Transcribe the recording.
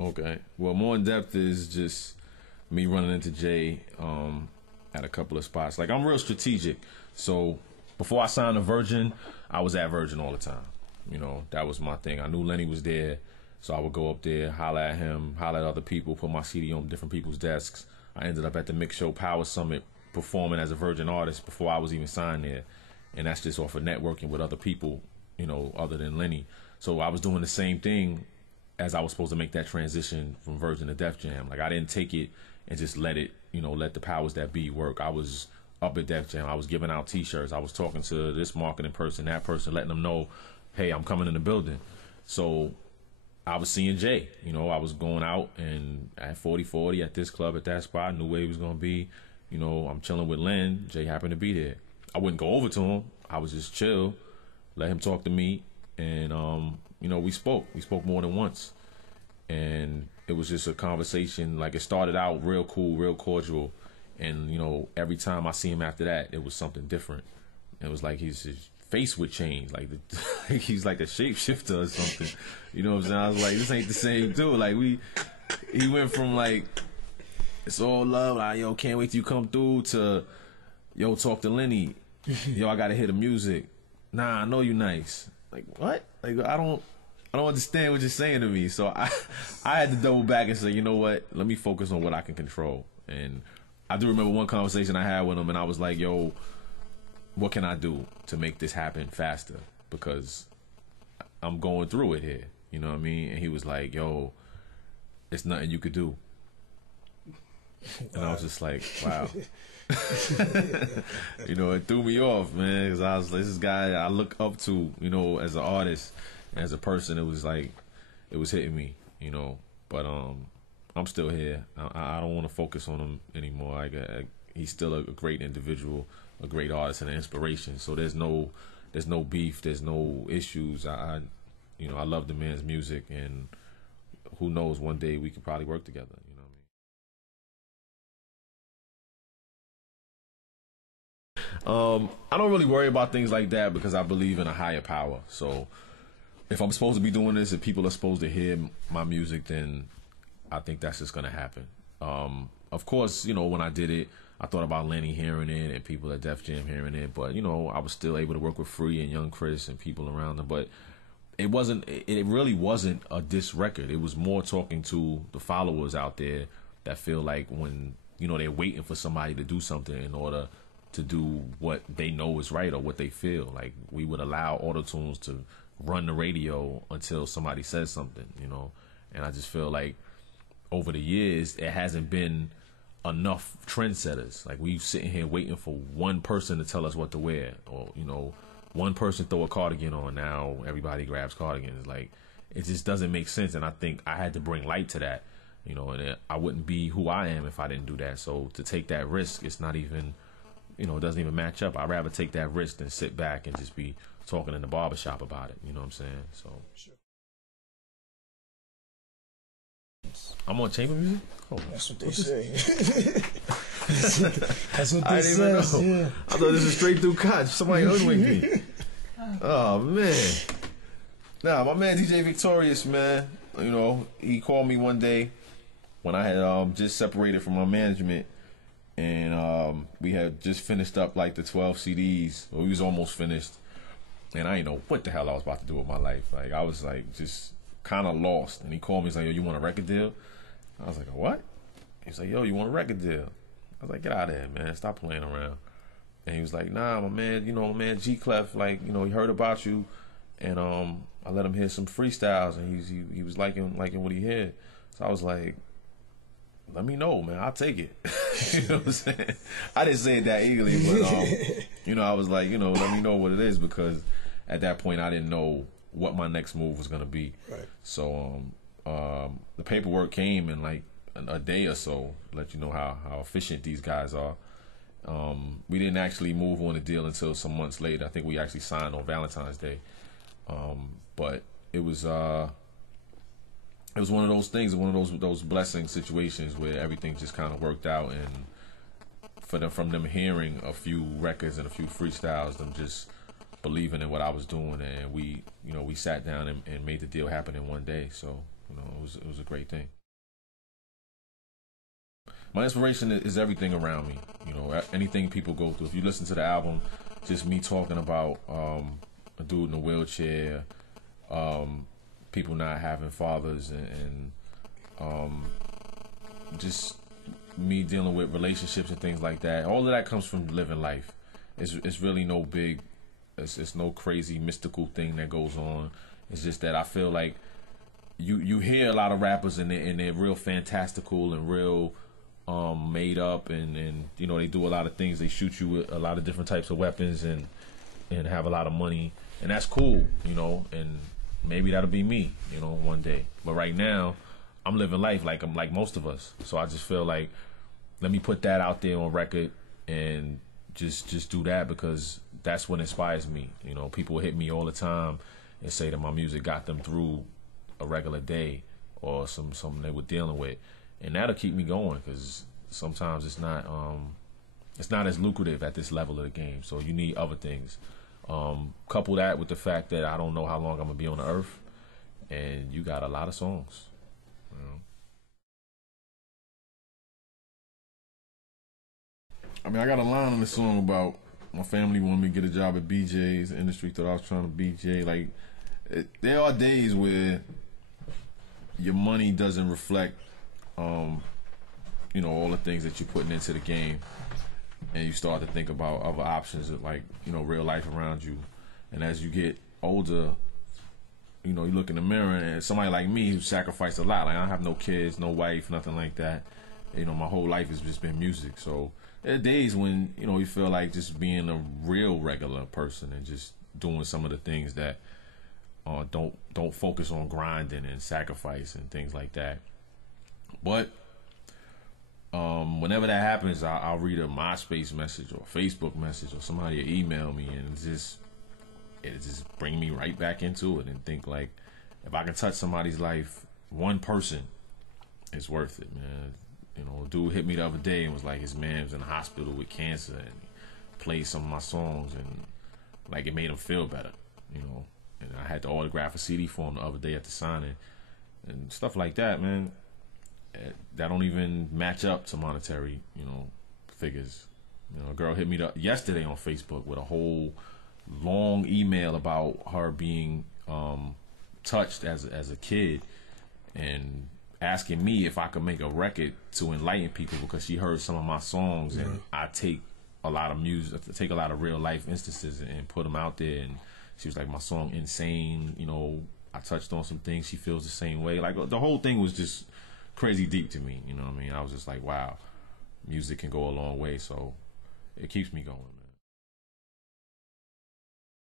Okay. Well, More in Depth is just me running into Jay at a couple of spots. Like, I'm real strategic. So before I signed to Virgin, I was at Virgin all the time. You know, that was my thing. I knew Lenny was there, so I would go up there, holler at him, holler at other people, put my CD on different people's desks. I ended up at the Mix Show Power Summit performing as a Virgin artist before I was even signed there. And that's just off of networking with other people, you know, other than Lenny. So I was doing the same thing as I was supposed to make that transition from Virgin to Def Jam. Like, I didn't take it and just let it, you know, let the powers that be work. I was up at Def Jam. I was giving out T-shirts. I was talking to this marketing person, that person, letting them know, hey, I'm coming in the building. So I was seeing Jay. You know, I was going out and at 4040 at this club, at that spot, knew where he was going to be. You know, I'm chilling with Len. Jay happened to be there. I wouldn't go over to him. I was just chill, let him talk to me, and you know, we spoke. We spoke more than once, and it was just a conversation. Like, it started out real cool, real cordial, and you know, every time I see him after that, it was something different. It was like his face would change, like he's like a shapeshifter or something. You know what I'm saying? I was like, this ain't the same dude. Like, he went from like, it's all love, like, yo, can't wait till you come through, to, yo, talk to Lenny, yo, I gotta hear the music. Nah, I know you nice. Like, what? Like, I don't understand what you're saying to me. So I had to double back and say, you know what? Let me focus on what I can control. And I do remember one conversation I had with him, and I was like, yo, what can I do to make this happen faster? Because I'm going through it here. You know what I mean? And he was like, yo, it's nothing you could do. And I was just like, wow. You know, it threw me off, man, because I was like, this guy I look up to, you know, as an artist, as a person. It was like, it was hitting me, you know. But I'm still here. I don't want to focus on him anymore. He's still a great individual, a great artist, and an inspiration. So there's no beef, there's no issues. You know, I love the man's music, and who knows, one day we could probably work together. You know what I mean? I don't really worry about things like that because I believe in a higher power. So if I'm supposed to be doing this, if people are supposed to hear my music, then I think that's just gonna happen. Of course, you know, when I did it, I thought about Lenny hearing it and people at Def Jam hearing it, but you know, I was still able to work with Free and Young Chris and people around them. But it really wasn't a diss record. It was more talking to the followers out there that feel like, when, you know, they're waiting for somebody to do something in order to do what they know is right or what they feel. Like, we would allow auto-tunes to run the radio until somebody says something, you know. And I just feel like over the years, it hasn't been enough trendsetters. Like, we sitting here waiting for one person to tell us what to wear, or, you know, one person throw a cardigan on, now everybody grabs cardigans. Like, it just doesn't make sense. And I think I had to bring light to that, you know, and I wouldn't be who I am if I didn't do that. So to take that risk, it's not even, you know, it doesn't even match up. I'd rather take that risk than sit back and just be talking in the barbershop about it. You know what I'm saying? So Sure. I'm on Chambermusik? Oh, that's what they say. That's what they I didn't even say. know. Yeah. I thought this was straight through Koch. Somebody hoodwinked me. Oh, man. Nah, my man DJ Victorious, man, you know, he called me one day when I had just separated from my management, and we had just finished up like the 12 CDs. Well, we was almost finished, and I didn't know what the hell I was about to do with my life. Like, I was like just kind of lost, and he called me. He's like, yo, you want a record deal? I was like, a what? He's like, yo, you want a record deal? I was like, get out of here, man, stop playing around. And he was like, nah, my man, you know, my man G Clef, like, you know, he heard about you, and I let him hear some freestyles, and he was liking what he heard. So I was like, let me know, man, I'll take it. You know what I'm saying? I didn't say it that eagerly, but you know, I was like, you know, let me know what it is, because at that point I didn't know what my next move was gonna be. Right. So the paperwork came in like a day or so, let you know how efficient these guys are. We didn't actually move on the deal until some months later. I think we actually signed on Valentine's Day. But it was one of those things, one of those blessing situations where everything just kind of worked out, and from them hearing a few records and a few freestyles, them just believing in what I was doing, and we sat down and made the deal happen in one day. So, you know, it was a great thing. My inspiration is everything around me. You know, anything people go through. If you listen to the album, just me talking about a dude in a wheelchair, people not having fathers, and just me dealing with relationships and things like that. All of that comes from living life. It's really no big, it's no crazy mystical thing that goes on. It's just that I feel like you hear a lot of rappers and they're real fantastical and real made up, and you know, they do a lot of things. They shoot you with a lot of different types of weapons and have a lot of money, and that's cool, you know, and maybe that'll be me, you know, one day. But right now, I'm living life like I'm like most of us. So I just feel like, let me put that out there on record and just do that, because that's what inspires me. You know, people hit me all the time and say that my music got them through a regular day or something they were dealing with, and that'll keep me going, because sometimes it's not as lucrative at this level of the game. So you need other things. Couple that with the fact that I don't know how long I'm gonna be on the earth, and you got a lot of songs. You know? I mean, I got a line in the song about my family wanted me to get a job at BJ's. The industry thought I was trying to BJ. Like, there are days where your money doesn't reflect, you know, all the things that you're putting into the game, and you start to think about other options, like, you know, real life around you. And as you get older, you know, you look in the mirror, and somebody like me who sacrificed a lot. Like, I don't have no kids, no wife, nothing like that. You know, my whole life has just been music. So there are days when, you know, you feel like just being a real regular person and just doing some of the things that don't focus on grinding and sacrifice and things like that. But whenever that happens, I'll read a MySpace message or a Facebook message, or somebody will email me, and it just bring me right back into it, and think like, if I can touch somebody's life, one person, it's worth it, man. You know, a dude hit me the other day and was like, his man was in the hospital with cancer, and he played some of my songs, and like, it made him feel better, you know. And I had to autograph a CD for him the other day at the signing, and stuff like that, man. That don't even match up to monetary, you know, figures. You know, a girl hit me yesterday on Facebook with a whole long email about her being touched as a kid, and asking me if I could make a record to enlighten people, because she heard some of my songs, and I take a lot of music, take a lot of real life instances and put them out there. And she was like, my song Insane, you know, I touched on some things, she feels the same way. Like, the whole thing was just crazy deep to me, you know what I mean? I was just like, wow, music can go a long way, so it keeps me going, man.